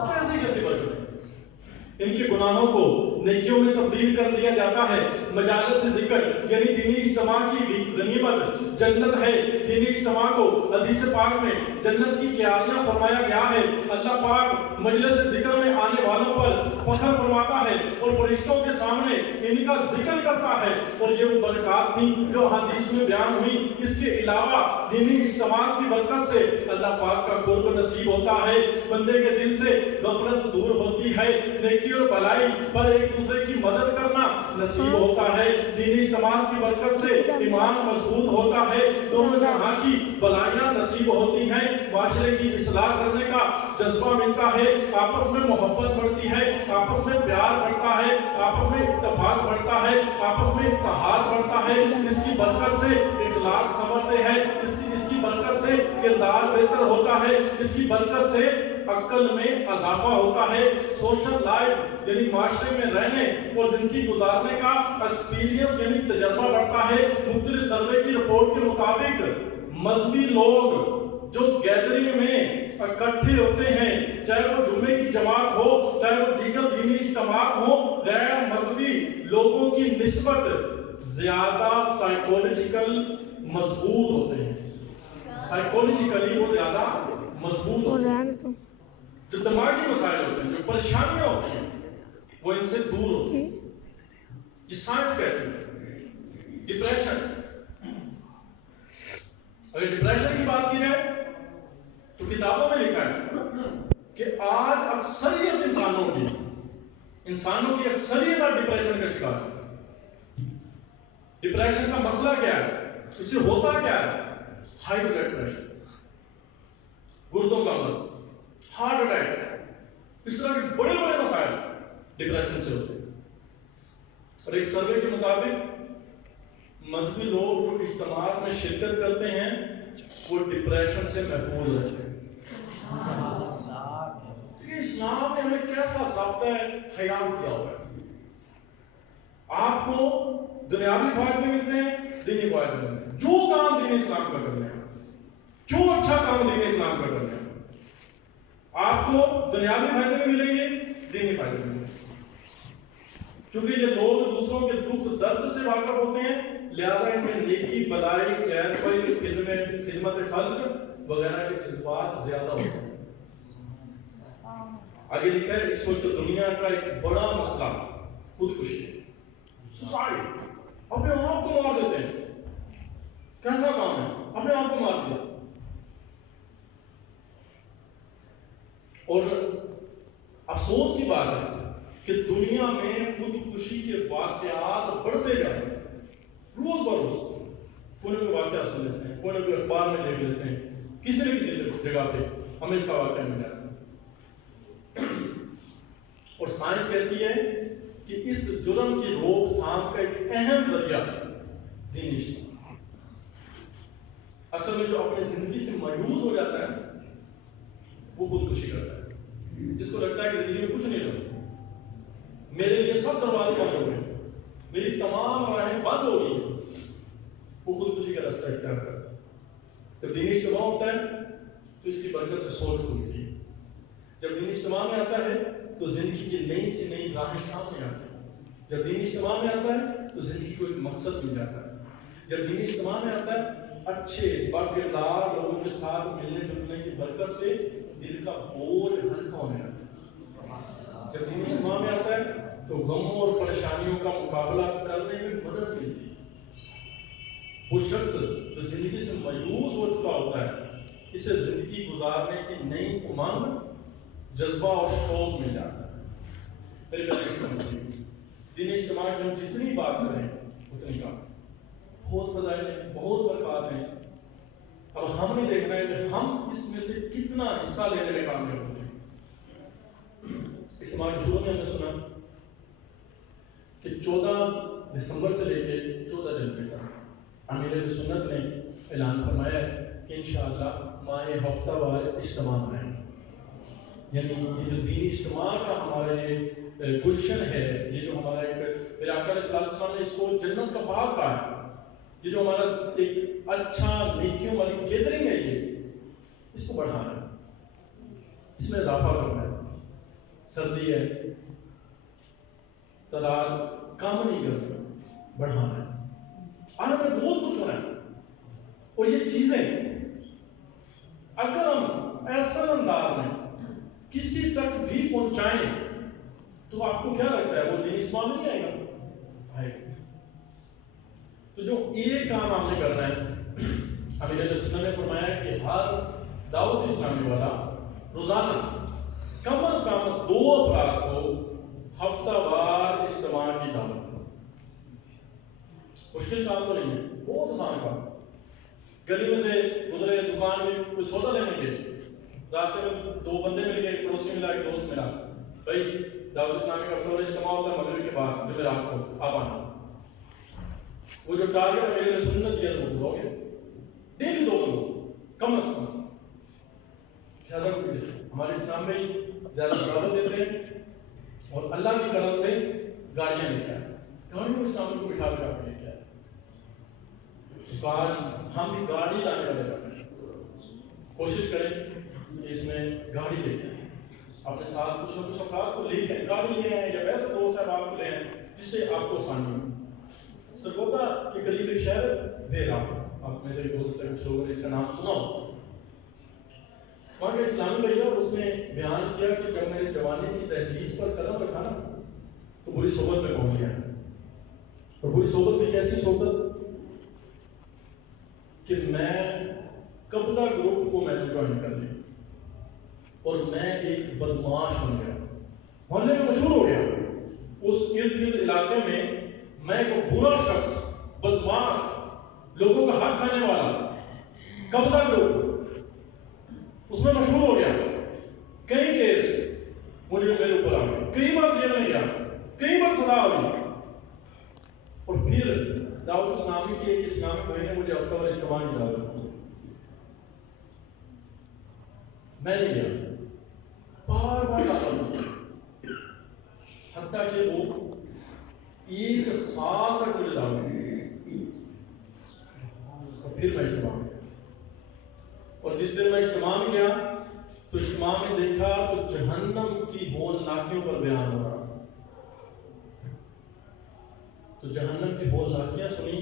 کیسی برکت ہے. ان کے گناہوں کو نیکیوں میں تبدیل کر دیا جاتا ہے۔ مجالس ذکر یعنی دینی اجتماع کی غنیمت جنت ہے۔ دینی اجتماع کو حدیث پاک میں جنت کی کیاریاں فرمایا گیا ہے۔ اللہ پاک مجلس ذکر میں آنے والوں پر فخر فرماتا ہے اور فرشتوں کے سامنے ان کا ذکر کرتا ہے، اور یہ وہ برکات تھی جو حدیث میں بیان ہوئی۔ اس کے علاوہ دینی اجتماع کی برکت سے اللہ پاک کا قرب نصیب ہوتا ہے، بندے کے دل سے غفلت دور ہوتی ہے، نیکی اور بھلائی پر ایک دوسرے کی مدد کرنا نصیب ہوتا ہے۔ دینی اجتماع کی برکت سے ایمان مضبوط ہوتا ہے، دونوں جہاں کی بھلائیاں نصیب ہوتی ہیں، معاشرے کی اصلاح کرنے کا جذبہ ملتا ہے، آپس میں محبت بڑھتی ہے، آپس میں پیار بڑھتا ہے، آپس میں اتفاق بڑھتا ہے، آپس میں اتحاد بڑھتا ہے۔ اس کی برکت سے اخلاق سنورتے ہیں، اس کی برکت سے کردار بہتر ہوتا ہے، اس کی برکت سے عقل میں اضافہ ہوتا ہے۔ سوشل لائف یعنی معاشرے میں رہنے اور زندگی گزارنے کا ایکسپیرینس یعنی تجربہ بڑھتا ہے۔ مختلف سروے کی رپورٹ کے مطابق مذہبی لوگ جو گیدرنگ میں اکٹھے ہوتے ہیں، چاہے وہ جمعے کی جماعت ہو، چاہے وہ دیگر دینی اجتماع ہو، غیر مذہبی لوگوں کی نسبت زیادہ سائیکولوجیکل مضبوط ہوتے ہیں۔ سائیکولوجیکلی وہ زیادہ مضبوط ہوتے ہیں۔ جو دماغی مسائل ہوتے ہیں، جو پریشانیاں ہوتی ہیں، وہ ان سے دور ہوتی ہیں۔ یہ سائنس کہتی ہے۔ ڈپریشن، اگر ڈپریشن کی بات کی جائے تو کتابوں میں لکھا ہے کہ آج اکثریت انسانوں کی اکثریت آج ڈپریشن کا شکار ہے۔ ڈپریشن کا مسئلہ کیا ہے؟ اس سے ہوتا کیا ہے؟ ہائی بلڈ پریشر، گردوں کا مرض، ہارٹ اٹیک، اس طرح کے بڑے بڑے مسائل ڈپریشن سے ہوتے ہیں۔ اور ایک سروے کے مطابق مذہبی لوگ جو اجتماعات میں شرکت کرتے ہیں وہ ڈپریشن سے محفوظ رہتے ہیں۔ اسلام نے ہمیں کیسا ضابطہ خیال کیا ہوا ہے؟ آپ کو دنیاوی فائدے ملتے ہیں، دینی فائدے ملتے ہیں۔ جو کام دین اسلام کا کرنا ہے، جو اچھا کام دین اسلام کا کرنا ہے، آپ کو دنیاوی فائدے بھی ملیں گے، دینی فائدے بھی ملیں گے۔ کیونکہ یہ لوگ دوسروں کے دکھ درد سے واقف ہوتے ہیں، لہذا ان میں نیکی، بلائی، خیر خواہی، خدمت خلق وغیرہ کے جذبات زیادہ ہوتے ہیں۔ آگے لکھا ہے اس وقت دنیا کا ایک بڑا مسئلہ خودکشی ہے۔ سوسائڈ، اپنے آپ کو مار دیتے ہیں۔ کیسا کام ہے؟ اپنے آپ کو مار دیا۔ اور افسوس کی بات ہے کہ دنیا میں خودکشی کے واقعات بڑھتے جا رہے ہیں، روز بروز کوئی نہ کوئی واقعہ سن لیتے ہیں، کوئی نہ کوئی اخبار میں دیکھ لیتے ہیں، کسی نہ کسی جگہ پہ ہمیں اس کا واقعہ مل جاتا ہے۔ اور سائنس کہتی ہے کہ اس جرم کی روک تھام کا ایک اہم ذریعہ دینی اجتماع۔ اصل میں جو اپنی زندگی سے مایوس ہو جاتا ہے وہ خودکشی کرتا ہے، جس کو لگتا ہے کہ زندگی میں کچھ نہیں رہا، میرے لیے سب دروازے بند ہو گئے، میری تمام راہیں بند ہو گئی، وہ خودکشی کا راستہ اختیار کرتا ہے۔ جب دینی اجتماع ہوتا ہے تو اس کی برکت سے سوچ کھلتی ہے۔ جب دینی اجتماع میں آتا ہے تو زندگی کی نئی سے نئی راہیں سامنے آتی ہیں۔ جب دینی اجتماع میں آتا ہے تو زندگی کو ایک مقصد مل جاتا ہے۔ جب دینی اجتماع میں آتا ہے اچھے باکردار لوگوں کے ساتھ ملنے جلنے کی برکت سے دل کا بوجھ ہلکا ہونے لگتا ہے۔ جب دینی اجتماع میں آتا ہے تو غموں اور پریشانیوں کا مقابلہ کرنے میں مدد ملتی ہے۔ وہ شخص جو زندگی سے مایوس ہو چکا ہوتا ہے اسے زندگی گزارنے کی نئی امنگ، جذبہ اور شوق مل جاتا ہے۔ میرے پیارے سامعین، دینی اجتماع کی ہم جتنی بات کریں اتنی کم۔ بہت فضائل ہیں، بہت برکات ہیں۔ اب ہم نے دیکھنا ہے کہ ہم اس میں سے کتنا حصہ لینے میں کامیاب ہوتے ہیں۔ اجتماع کے شروع میں ہم نے سنا کہ 14 دسمبر سے لے کے 14 جنوری تک امیر اہل سنت نے اعلان فرمایا ہے کہ انشاءاللہ ماہ ہفتہ وار اجتماع منائیں گے۔ یعنی یہ جو دینی اجتماع کا ہمارا یہ گلشن ہے، یہ جو ہمارا ایک میرے آقا علیہ السلام نے اس کو جنت کا باغ کہا ہے، یہ جو ہمارا ایک اچھا نیکیوں والی گیدرنگ ہے، یہ اس کو بڑھانا ہے، اس میں اضافہ کرنا ہے۔ سردی ہے، تعداد کم نہیں کرنا، بڑھانا ہے۔ آج ہمیں بہت کچھ ہونا ہے، اور یہ چیزیں اگر ہم ایسا انداز میں کسی تک بھی پہنچائیں تو آپ کو کیا لگتا ہے وہ دین اسلام نہیں آئے گا؟ آئے گا۔ تو جو ایک کام ہم نے کرنا ہے، امیر علیہ السلام نے فرمایا کہ ہر دعوت اسلامی والا روزانہ کم از کم 2 افراد کو ہفتہ وار اجتماع کی دعوت۔ مشکل کام تو نہیں ہے، بہت آسان کام۔ گلی میں سے گزرے، دکان میں کوئی سودا لینے گئے، راستے میں 2 بندے مل گئے، پڑوسی ملا، ایک دوست ملا، بھائی دعوت اسلامی کا ہفتہ وار اجتماع ہوتا ہے مغرب کے بعد جمعرات کو، آپ آنا۔ وہ جو ٹارگیٹ میرے لیے سنت دیا تو ہو گیا، ڈیلی 2 بندوں کم از کم، زیادہ کوئی دیتے۔ ہمارے اسلام میں زیادہ دعوت دیتے ہیں، اور اللہ کی کرم سے گاڑیاں لے کے آئے، گاڑی میں اسلام کو بٹھا کر آپ لے کے آئے۔ کاش ہم بھی گاڑی لانے والے بنیں، کوشش کریں کہ اس میں گاڑی لے کے آئیں، اپنے ساتھ کچھ نہ کچھ افراد کو لے کے آئیں، گاڑی لے آئیں یا ویسے دوست ہے آپ کو لے آئیں جس سے آپ کو آسانی ہو۔ سرگودا کے قریب ایک شہر دیر آپ میں سے ہو سکتا ہے کچھ لوگوں نے اس کا نام سنا ہو۔ وہاں کے اسلامی بھیا اس نے بیان کیا کہ جب میں نے جوانی کی دہلیز پر قدم رکھا نا تو بری صحبت میں پہنچ گیا، اور بری صحبت میں کیسی صحبت کہ میں قبضہ گروپ کو میں نے جوائن کر لیا، اور میں ایک بدماش بن گیا، محلے میں مشہور ہو گیا۔ اس ارد گرد علاقے میں ایک برا شخص، بدماش، لوگوں کا حق کھانے والا، قبضہ گروپ، اس میں مشہور ہو گیا۔ کئی کیس مجھے میرے اوپر آ گئے، کئی بار جیل میں گیا، کئی بار سزا ہوئی، اور پھر دعوت اسلامی کی ایک اسلامی بھائی نے مجھے ہفتہ وار اجتماع کی دعوت دی، میں نہیں گیا، بار بار دعوت دی، حتیٰ کہ وہ 1 سال تک مجھے دعوت دی، اور پھر میں اجتماع میں گیا۔ اور جس دن میں اجتماع میں گیا تو اجتماع میں دیکھا تو جہنم کی ہولناکیوں پر بیان ہو رہا، تو جہنم کی ہولناکیاں سنی،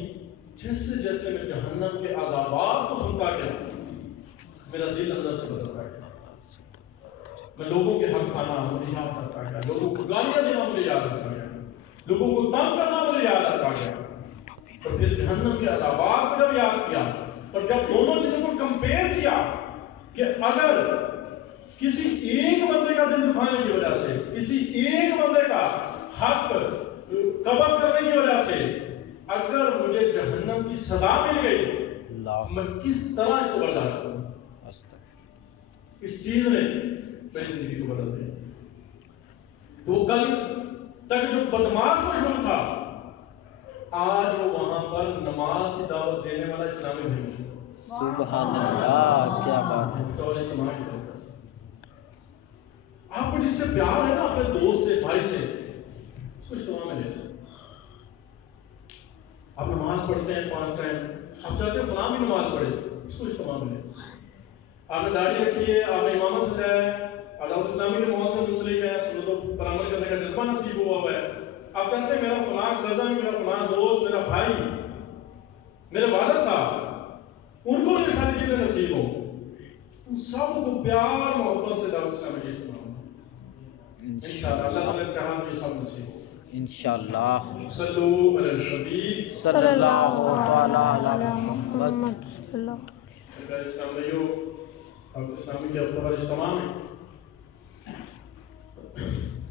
جیسے جیسے میں جہنم کے عذابات کو سنتا گیا میرا دل اندر سے بدلتا گیا، میں لوگوں کے حق کھانا مجھے یاد کرتا گیا، لوگوں کو گالیاں دینا مجھے یاد رکھتا گیا، لوگوں کو تنگ کرنا مجھے یاد رکھتا گیا، اور پھر جہنم کے عذابات کو جب یاد کیا، اور جب دونوں چیزوں کو کمپیئر کیا کہ اگر کسی ایک بندے کا دل دکھانے کی وجہ سے، کسی ایک بندے کا حق قبض کرنے کی وجہ سے اگر مجھے جہنم کی سزا مل گئی، میں کس طرح اس کو برداشت کروں؟ اس چیز نے میری زندگی کو بدل دیا۔ تو کل تک جو بدماش مشہور تھا، آج وہ وہاں پر نماز کی دعوت دینے والا اسلامی بھائی ہے۔ سبحان اللہ، کیا بات ہے۔ تو اجتماع کی دعوت آپ کو جس سے پیار ہے نا، اپنے دوست سے، بھائی سے، اس کو اجتماع میں لے۔ آپ نماز پڑھتے ہیں 5 ٹائم، آپ چاہتے ہیں فلاں بھی نماز پڑھے، اس کو اجتماع میں لے۔ آپ نے داڑھی رکھی ہے، آپ نے امامت سجایا ہے، دعوت اسلامی کے ماحول سے منسلک ہے، سنتوں پر عمل کرنے کا جذبہ نصیب ہوا ہے، آپ چاہتے ہیں میرا فلاں کزن، میرا فلاں دوست، میرا بھائی، میرے والد صاحب، ان کو بھی ساری چیزیں نصیب ہو، ان سب کو پیار محبت سے دعوت اسلامی کے اجتماع میں انشاءاللہ اللہ تعالیٰ نے چاہا تو یہ سب نصیب ہو انشاءاللہ۔ صلو علی الحبیب صلی اللہ تعالی علی محمد۔ اسلام بھائیو، دعوت اسلامی کے ہفتہ وار اجتماع میں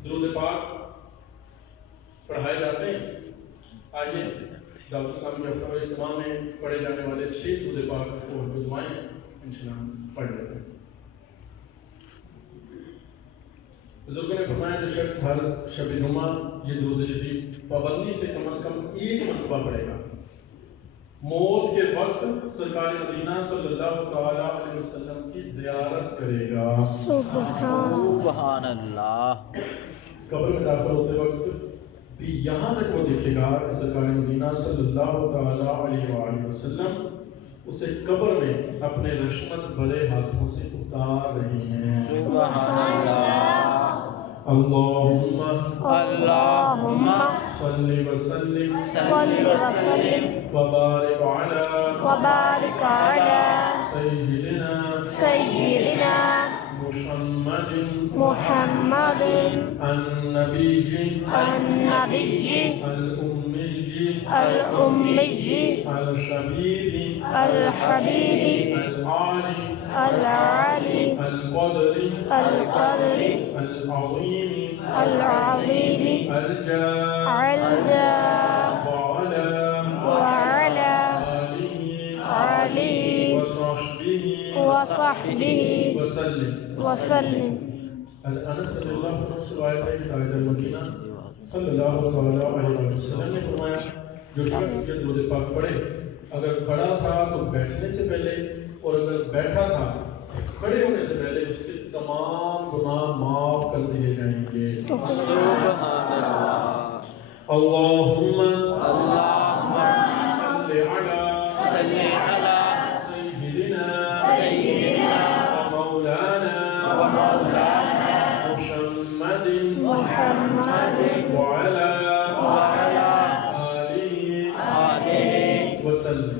درود پاک پڑھائے جاتے ہیں۔ آئیے دعوت اسلامی کے ہفتہ وار اجتماع میں پڑھے جانے والے 6 درود پاک اور جو دعائیں انشاءاللہ پڑھ لیتے ہیں۔ بزرگوں نے فرمایا جو شخص ہر شب جمعہ یہ درود شریف پابندی سے کم از کم 1 مرتبہ پڑھے گا، موت کے وقت سرکار مدینہ صلی اللہ تعالی علیہ وسلم کی زیارت کرے گا۔ سبحان اللہ۔ قبر میں داخل ہوتے وقت بھی یہاں تک وہ دیکھے گا کہ سرکار مدینہ صلی اللہ تعالی علیہ وآلہ وسلم اسے قبر میں اپنے رحمت بڑے ہاتھوں سے اتار رہے ہیں۔ سبحان اللہ۔ اللهم اللهم صل وسلم صل وسلم وبارك على وبارك على سيدنا سيدنا محمد محمد النبي الأمي الحبيب العالي القدر العظيم الجاه وعلى آله وصحبه وسلم. انس رضی اللہ عنہ سے روایت ہے کہ خالد المدینہ صلی اللہ علیہ وسلم نے فرمایا جو شخص یہ درود پاک پڑھے اگر کھڑا تھا تو بیٹھنے سے پہلے اور اگر بیٹھا تھا کھڑے ہونے سے پہلے اس کے تمام گناہ معاف کر دیے جائیں گے. سبحان اللہ. اللہم اللہم صلی علی سیدنا ومولانا محمد وعلى آلہ وسلم.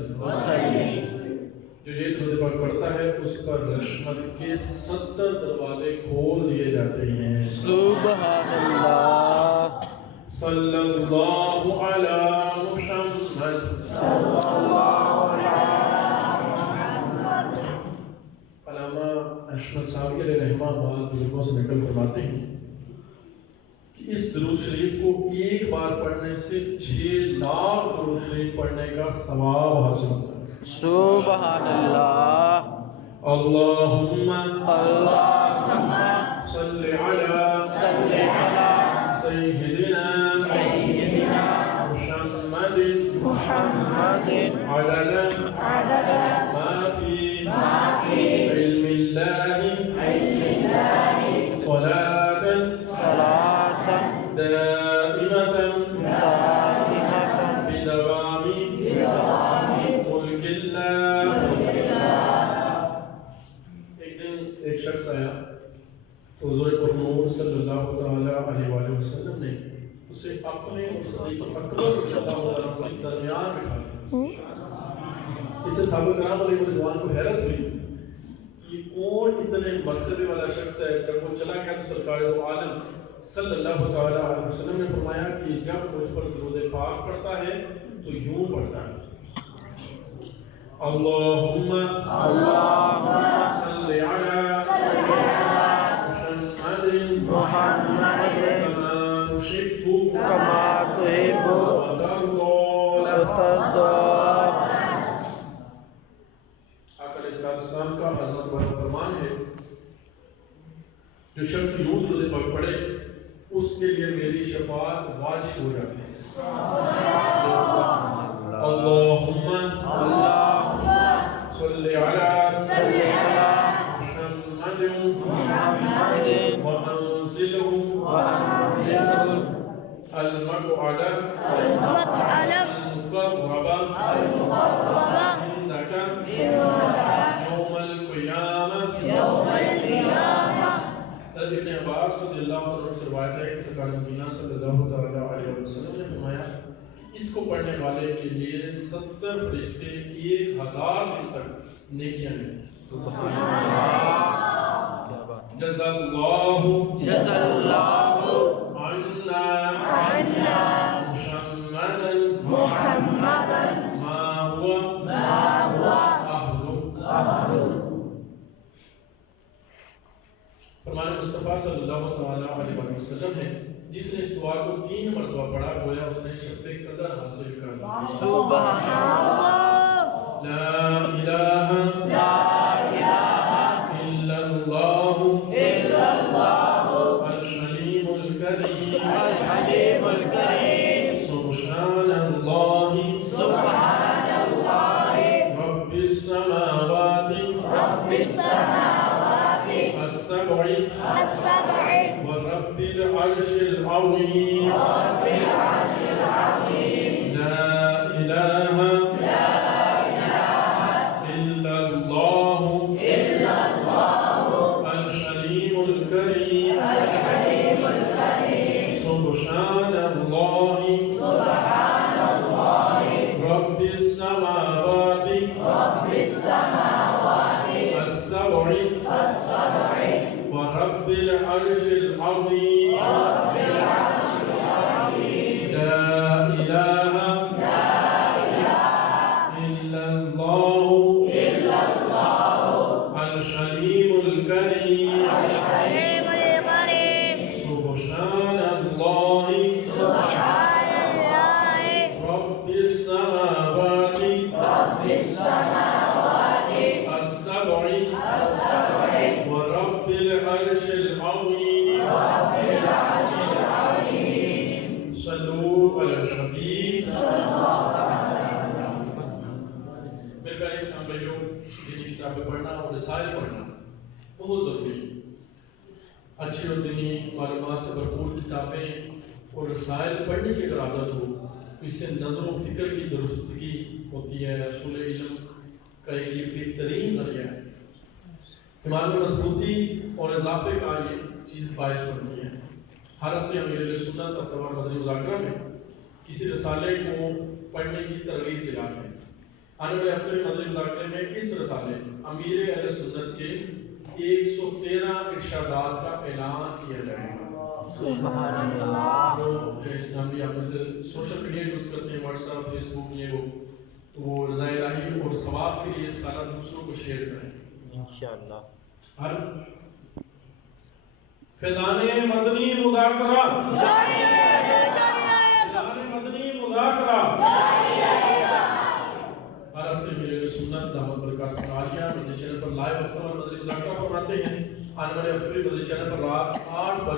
جو یہ درود پاک پڑھتا ہے اس پر رحمت کے 70 دروازے کھول دیے جاتے ہیں. سبحان اللہ. صلی اللہ علی محمد. علامہ احمد صاحب علیہ رحمہ بعض بزرگوں سے نقل فرماتے ہیں کہ اس درود شریف کو ایک بار پڑھنے سے 6 لاکھ درود شریف پڑھنے کا ثواب حاصل ہوتا ہے. سبحان اللہ. اللہم صلی علی سیدنا محمد عدد ما فی علم اللہ صلاة دائمة بدوام ملک اللہ. ایک دن ایک شخص آیا تو حضور پرنور صلی اللہ علیہ وآلہ وسلم نے اسے اپنے اور صدیق اکبر رضی اللہ عنہ کے درمیان بٹھا دیا. اسے صحابہ کرام علیہ رضوان کو حیرت ہوئی یہ کون اتنے مرتبے والا شخص ہے. جب وہ چلا گیا تو سرکار دو عالم صلی اللہ علیہ وسلم نے فرمایا کہ جب مجھ پر درود پاک پڑھتا ہے تو یوں پڑھتا ہے اللہم صلی علی محمد کما تحب وترضى. آقا علیہ السلام کا عظمت والا فرمان ہے جو شخص یوں درود پاک پڑھے اس کے لیے میری شفاعت واجب ہو جاتی ہے. اللہم صلی علی محمد وانزلہ المقعد المقرب عندك يوم القيامة. ابن عباس رضی اللہ عنہ سے روایت ہے کہ سرکار مدینہ صلی اللہ علیہ وسلم نے فرمایا اس کو پڑھنے والے کے لیے 70 فرشتے 1000 دن تک نیکیاں دیں. جزا اللہ عنا محمدا ما هو اہلہ. فرمان مصطفیٰ صلی اللہ علیہ وسلم ہے جس نے اس دعا کو 3 مرتبہ پڑھا گویا اس نے شرف قدر حاصل کر لی. سبحان اللہ. لا الہ الا اللہ الحلیم الکریم سبحان اللہ رب السماوات السبع ورب العرش العظيم لا إله إلا الله الحليم الكريم ورب العرش العظيم لا إله إلا الله الحليم الكريم الحليم الكريم سبحان الله سبحان الله رب السماوات السبع ورب العرش العظيم صلوا على الحبيب میرے پیارے اسلام بھائیوں، دینی کتابیں پڑھنا اور رسائل پڑھنا بہت ضروری ہے۔ اچھی اور دینی معلومات سے بھرپور کتابیں اور رسائل پڑھنے کی اگر عادت ہو تو اس سے نظر و فکر کی درستگی ہوتی ہے، حصول علم کا ایک یہ بہترین ذریعہ ہے۔ ایمان میں مضبوطی اور اضافے کا یہ چیز باعث بنتی ہے۔ ہر ہفتے امیر اہل سنت اور مدنی مذاکرہ میں کسی رسالے کو پڑھنے کی ترغیب دلاتے ہیں۔ آنے والے ہفتے میں مدنی مذاکرے میں اس رسالے امیر اہل سنت کے 113 ارشادات کا اعلان کیا جائے گا۔ سبحان اللہ۔ جو اسلامی آپ میں سے سوشل میڈیا یوز کرتے ہیں، واٹس ایپ، فیس بک، یہ وہ رضا الہی اور ثواب کے لیے سارا دوسروں کو شیئر کریں انشاءاللہ۔ ہر فیضان مدنی مذاکرہ فیضان مدنی مذاکرہ ہر ہفتے میرے سنت دعوت برکات عالیہ مدنی چینل پر لائیو ہفتہ اور مدنی مذاکرہ فرماتے ہیں۔ آنے والے ہفتے بھی مدنی چینل پر رات 8:30 پر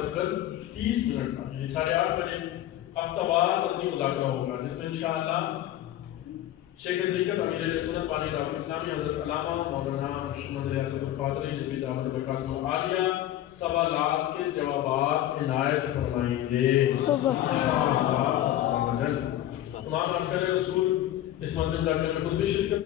یعنی 8:30 بجے ہفتہ وار مدنی مذاکرہ ہوگا، جس میں انشاءاللہ شیخ طریقت امیر اہل سنت بانی دعوت اسلامی حضرت علامہ مولانا محمد ریاست القادری نجوی دعوت برکات عالیہ سوالات کے جوابات عنایت فرمائیں گے۔ تمام اشکار رسول اس مندر داخلے میں خود بھی شرکت